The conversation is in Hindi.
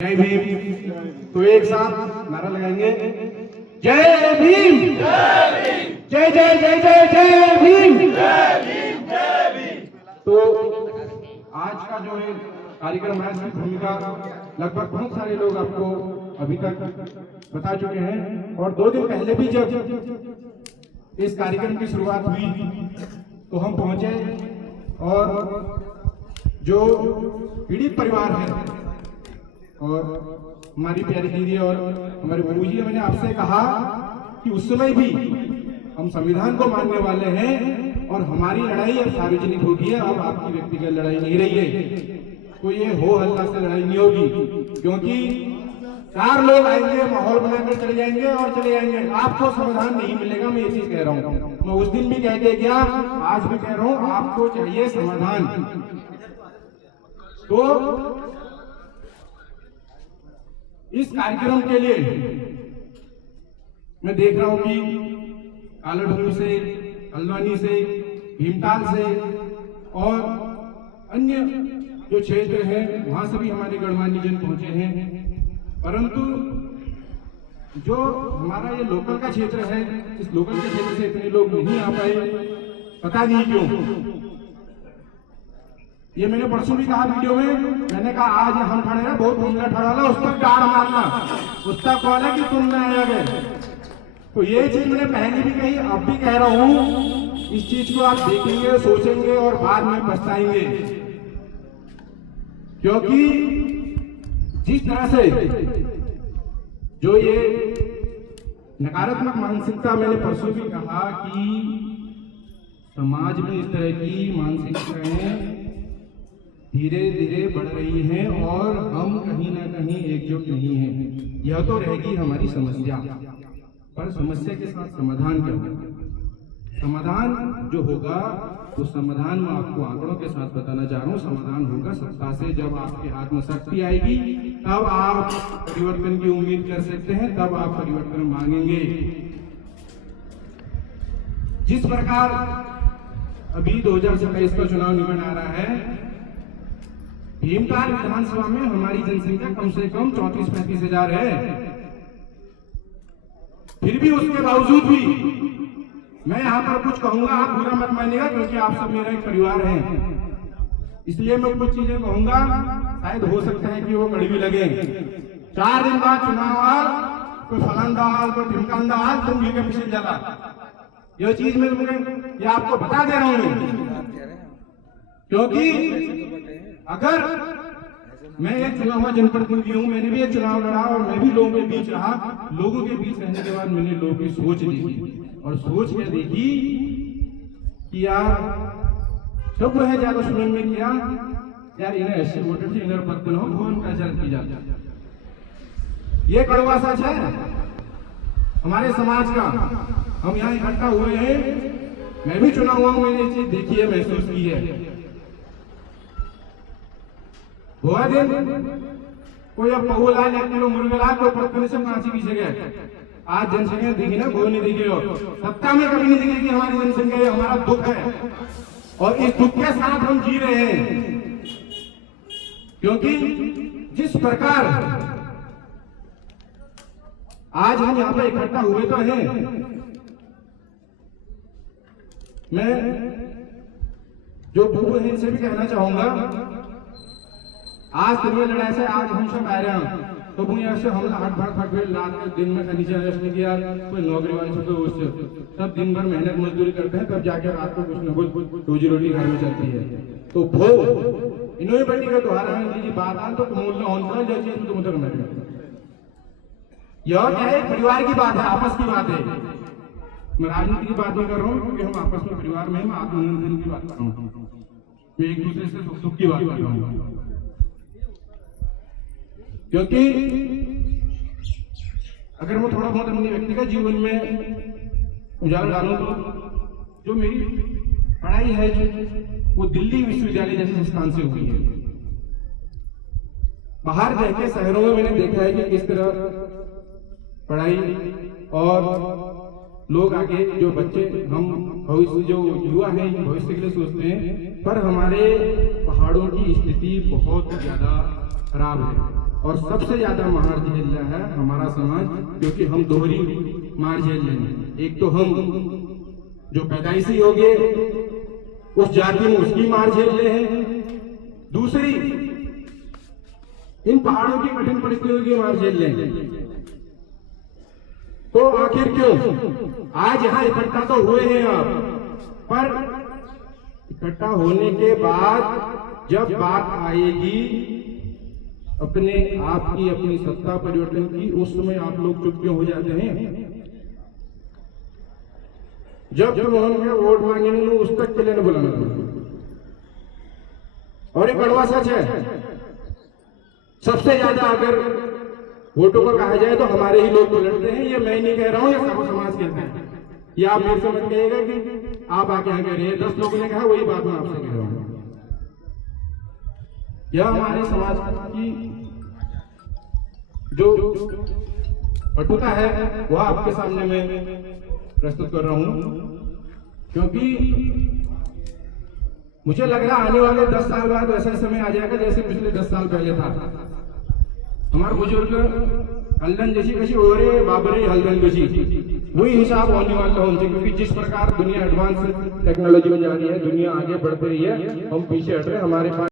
जय भीम। तो एक साथ नारा लगाएंगे, जय भीम, जय जय जय जय जय भीम। तो आज का जो है कार्यक्रम है, इसकी भूमिका लगभग बहुत सारे लोग आपको अभी तक बता चुके हैं। और 2 दिन पहले भी जब इस कार्यक्रम की शुरुआत हुई तो हम पहुंचे और जो पीड़ित परिवार है और हमारी प्यारी दीदी और हमारे बाबू जी, मैंने आपसे कहा कि उस समय भी हम संविधान को मानने वाले हैं और हमारी लड़ाई अब सार्वजनिक होगी है, अब आपकी व्यक्तिगत लड़ाई नहीं रही है। तो ये हो हल्ला से लड़ाई नहीं होगी, क्योंकि 4 लोग आएंगे, माहौल बनाकर चले जाएंगे और चले जाएंगे, आपको समाधान नहीं मिलेगा। मैं ये चीज कह रहा हूँ, मैं उस दिन भी कह के गया, आज भी कह रहा हूँ, आपको चाहिए समाधान। तो इस कार्यक्रम के लिए मैं देख रहा हूं कि कालाढूंगी से, हल्द्वानी से, भीमताल से और अन्य जो क्षेत्र है वहां से भी हमारे गणमान्य जन पहुंचे हैं। परंतु जो हमारा ये लोकल का क्षेत्र है, इस लोकल के क्षेत्र से इतने लोग नहीं आ पाए, पता नहीं क्यों। ये मैंने परसों भी कहा वीडियो में, मैंने कहा आज हम खड़े हैं, बहुत हमला ठहरा उस तक डाढ़ मारना, उस तक कौन है कि तुम न आ गए। तो ये चीज मैंने पहले भी कही, अब भी कह रहा हूं, इस चीज को आप देखेंगे, सोचेंगे और बाद में पछताएंगे। क्योंकि जिस तरह से जो ये नकारात्मक मानसिकता, मैंने परसों भी कहा कि समाज में इस तरह की मानसिकताएं धीरे धीरे बढ़ रही हैं और हम कहीं ना कहीं एकजुट नहीं हैं। यह तो रहेगी हमारी समस्या, पर समस्या के साथ समाधान क्या होगा? समाधान जो होगा उस समाधान में आपको आंकड़ों के साथ बताना चाह रहा हूँ। समाधान होगा सत्ता से। जब आपके हाथ में शक्ति आएगी तब आप परिवर्तन की उम्मीद कर सकते हैं, तब आप परिवर्तन मांगेंगे। जिस प्रकार अभी 2027 का चुनाव निकट आ रहा है, भीमताल विधानसभा में हमारी जनसंख्या कम से कम 34-35 हजार है। फिर भी उसके बावजूद भी मैं यहाँ पर कुछ कहूंगा, आप बुरा मत मानिएगा, क्योंकि आप सब मेरा एक परिवार है, इसलिए मैं कुछ चीजें कहूंगा, शायद हो सकता है कि वो कड़वी लगे। 4 दिन बाद चुनाव आल, कोई फलान दाल, कोई ढिमकान दाल, तुम भी के पीछे जाला। यह चीज मैं ये आपको बता दे रहा हूं, क्योंकि अगर मैं एक चुना हुआ जनप्रतिनिधि हूं, मैंने भी एक चुनाव लड़ा और मैं भी लोगों के बीच रहा। लोगों के बीच रहने के बाद मैंने लोगों की सोच देखी और सोच के देखी कि यार सब है ज्यादा सुनने में किया, यार इन्हें ऐसे वोटर से इन्हें पत्तन हो भवन का जल की जाता। ये कड़वा सच है हमारे समाज का। हम यहाँ इकट्ठा हुए हैं, मैं भी चुना हुआ हूं, मैंने ये चीज देखी है, महसूस की है। हुआ दिन कोई अब पहुल आए, 1 किलो मुर्गे ला, कोई पत्थर से फांसी पीछे गए। आज जनसंख्या देखी ना, कोई नहीं दिखी हो, सत्ता में कभी नहीं दिखेगी हमारी जनसंख्या। हमारा दुख है और इस दुख के साथ हम जी रहे हैं, क्योंकि जिस प्रकार आज हम यहाँ पे इकट्ठा हुए तो हैं। मैं जो पूर्व है इनसे भी कहना चाहूंगा, आज तुम्हें लड़ाई से आज हम सब आ रहे हैं, तो वो ऐसे हमला हट भट फट रात के दिन में नीचे रेस्ट नहीं किया, कोई नौकरी वाले से कोई उससे सब दिन भर मेहनत मजदूरी करते हैं, तब जाके रात को कुछ न कुछ रोजी रोटी घर में चलती है। तो वो इन्होंने बड़ी का दोहरा जी बात आन तो मूल्य होना जो चीज तुम तो मैं यह क्या है, परिवार की बात है, आपस की बात है। मैं राजनीति की बात नहीं कर रहा हूँ, क्योंकि हम आपस में परिवार में, हम आत्मनिर्भर की बात कर रहा हूँ, मैं एक दूसरे से सुख की बात कर रहा हूँ। क्योंकि अगर मैं थोड़ा बहुत अपने व्यक्तिगत जीवन में उजागर डालूं तो जो मेरी पढ़ाई है वो दिल्ली विश्वविद्यालय जैसे संस्थान से हुई है। बाहर जाके शहरों में मैंने देखा है कि किस तरह पढ़ाई और लोग आगे जो बच्चे, हम भविष्य जो युवा हैं भविष्य के लिए सोचते हैं, पर हमारे पहाड़ों की स्थिति बहुत ज्यादा खराब है। और सबसे ज्यादा मार झेल रहा है हमारा समाज, क्योंकि हम दोहरी मार झेल रहे हैं। एक तो हम जो पैदाइशी हो गए उस जाति में उसकी मार झेल रहे हैं, दूसरी इन पहाड़ों की कठिन परिस्थितियों की मार झेल रहे हैं। तो आखिर क्यों आज यहां इकट्ठा तो हुए हैं आप, पर इकट्ठा होने के बाद जब बात आएगी अपने आप की अपनी सत्ता परिवर्तन की, उस समय आप लोग चुप क्यों हो जाते हैं? जब उन्होंने वोट मांगे नहीं उस तक के लिए बुलाना था। और एक कड़वा सच है, सबसे ज्यादा अगर वोटों को कहा जाए तो हमारे ही लोग लड़ते हैं। ये मैं नहीं कह रहा हूं, ये सब समाज कहता है। ये आप मेरे से मत कहिएगा कि आप आके यहाँ कह रहे हैं, 10 लोगों ने कहा, वही बात मैं आपसे कह रहा हूं। यह हमारे समाज की जो कटुता है वह आपके सामने मैं प्रस्तुत कर रहा हूं, क्योंकि मुझे लग रहा आने वाले 10 साल बाद ऐसा समय आ जाएगा जैसे पिछले 10 साल पहले था। हमारे बुजुर्ग हल्दन जैसी कशी हो रहे बाबरे हल्दन जैसी, वही हिसाब होने वाला हमसे, क्योंकि जिस प्रकार दुनिया एडवांस टेक्नोलॉजी में जा रही है, दुनिया आगे बढ़ रही है, हम पीछे हट रहे हैं। हमारे पास